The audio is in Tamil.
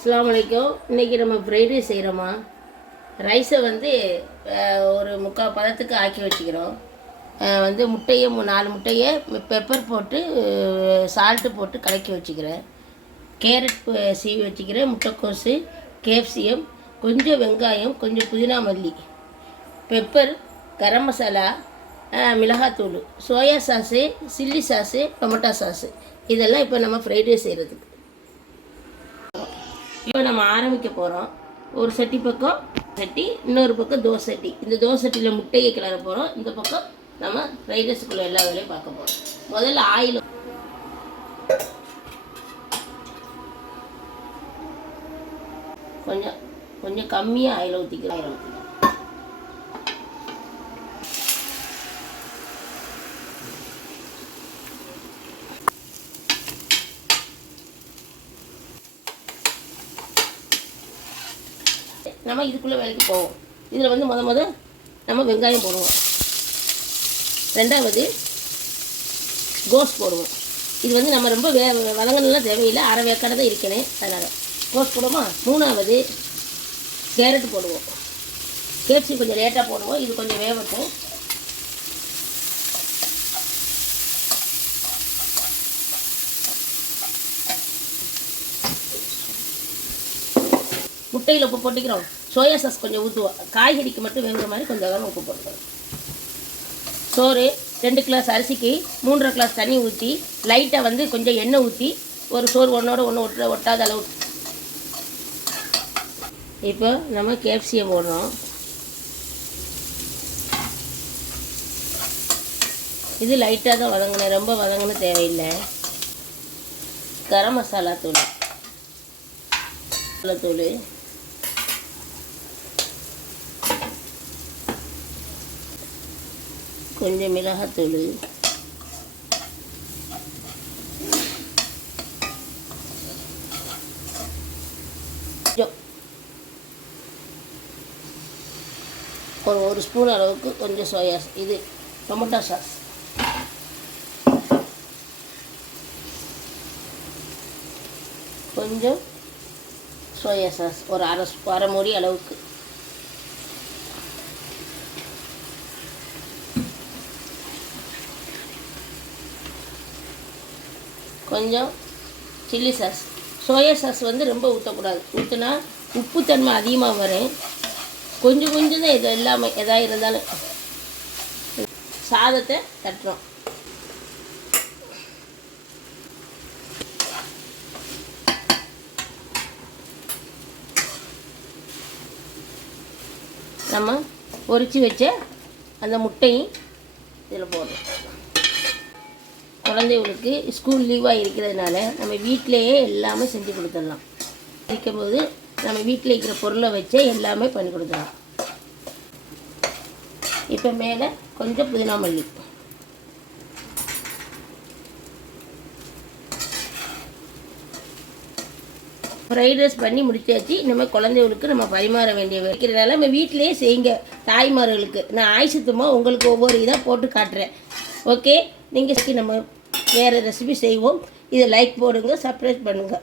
அஸ்ஸலாமு அலைக்கும். இன்றைக்கி நம்ம ஃப்ரைட் ரைஸ் செய்கிறோமா. ரைஸை வந்து ஒரு முக்கால் பதத்துக்கு ஆக்கி வச்சுக்கிறோம். முட்டையை 4 முட்டையை பெப்பர் போட்டு சால்ட்டு போட்டு கலக்கி வச்சுக்கிறேன். கேரட் சீவி வச்சுக்கிறேன். முட்டைக்கோஸு, கேப்சியம், கொஞ்சம் வெங்காயம், கொஞ்சம் புதினா மல்லி, பெப்பர், கரம் மசாலா, மிளகாத்தூள், soya sauce, chilli sauce, tomato sauce, இதெல்லாம் இப்போ நம்ம ஃப்ரைட் ரைஸ் செய்கிறதுக்கு. இப்போ நம்ம ஆரம்பிக்க போகிறோம். ஒரு சட்டி பக்கம் சட்டி, இன்னொரு பக்கம் தோசை சட்டி. இந்த தோசை சட்டியில் முட்டையை கிளற போகிறோம். இந்த பக்கம் நம்ம ஃப்ரைட் ரைஸுக்குள்ளே எல்லா வேலையும் பார்க்க போகிறோம். முதல்ல ஆயில் கொஞ்சம் கொஞ்சம் கம்மியாக ஆயில் ஊற்றிக்கிறோம். நம்ம இதுக்குள்ளே வேலைக்கு போவோம். இதில் முத நம்ம வெங்காயம் போடுவோம். ரெண்டாவது கோஸ் போடுவோம். இது நம்ம ரொம்ப வதங்கலாம் தேவையில்லை, அரை வேக்காடு தான் இருக்கணும். அதனால் கோஸ் போடுவோமா. மூணாவது கேரட் போடுவோம். கேப்சி கொஞ்சம் லேட்டாக போடுவோம். இது கொஞ்சம் வேகட்டும். முட்டையில் உப்பு போட்டுக்கிறோம். சோயா சாஸ் கொஞ்சம் ஊற்றுவோம். காய்கறிக்கு மட்டும் வேணுற மாதிரி கொஞ்சம் உப்பு போட்டுக்கிறோம். சோறு 2 கிளாஸ் அரிசிக்கு 3.5 கிளாஸ் தண்ணி ஊற்றி லைட்டாக கொஞ்சம் எண்ணெய் ஊற்றி ஒரு சோறு ஒன்றோட ஒன்று ஒட்டாத அளவு. இப்போ நம்ம கேப்சியம் போடுறோம். இது லைட்டாக தான் வதங்கணும், ரொம்ப வதங்கணும் தேவையில்லை. கரம் மசாலா தூள், தூள், கொஞ்சம் மிளகாத்தூள், ஒரு ஸ்பூன் அளவுக்கு கொஞ்சம் சோயா, இது டொமேட்டோ சாஸ், கொஞ்சம் சோயா சாஸ், ஒரு அரை மூடி அளவுக்கு, கொஞ்சம் சில்லி சாஸ். சோயா சாஸ் ரொம்ப ஊற்றக்கூடாது. ஊற்றினா உப்புத்தன்மை அதிகமாக வரும். கொஞ்சம் கொஞ்சம் தான் இது எல்லாமே எதாக இருந்தாலும். சாதத்தை தட்டுறோம். நம்ம பொரித்து வச்ச அந்த முட்டையும் இதில் போடுறோம். குழந்தைகளுக்கு ஸ்கூல் லீவாக இருக்கிறதுனால நம்ம வீட்டிலையே எல்லாமே செஞ்சு கொடுத்துடலாம். இருக்கும்போது நம்ம வீட்டில் இருக்கிற பொருளை வச்சே எல்லாமே பண்ணி கொடுத்துடலாம். இப்போ மேலே கொஞ்சம் புதினா மல்லி. ஃப்ரைட் ரைஸ் பண்ணி முடிச்சாச்சு. இனிமேல் குழந்தைகளுக்கு நம்ம பரிமாற வேண்டிய வைக்கிறதுனால நம்ம வீட்டிலையே செய்யுங்க. தாய்மார்களுக்கு நான் ஆயுசத்துமாக உங்களுக்கு ஒவ்வொரு இதாக போட்டு காட்டுறேன். ஓகே, நீங்கள் நம்ம வேறு ரெசிபி செய்வோம். இதை லைக் போடுங்க, சப்ஸ்கிரைப் பண்ணுங்கள்.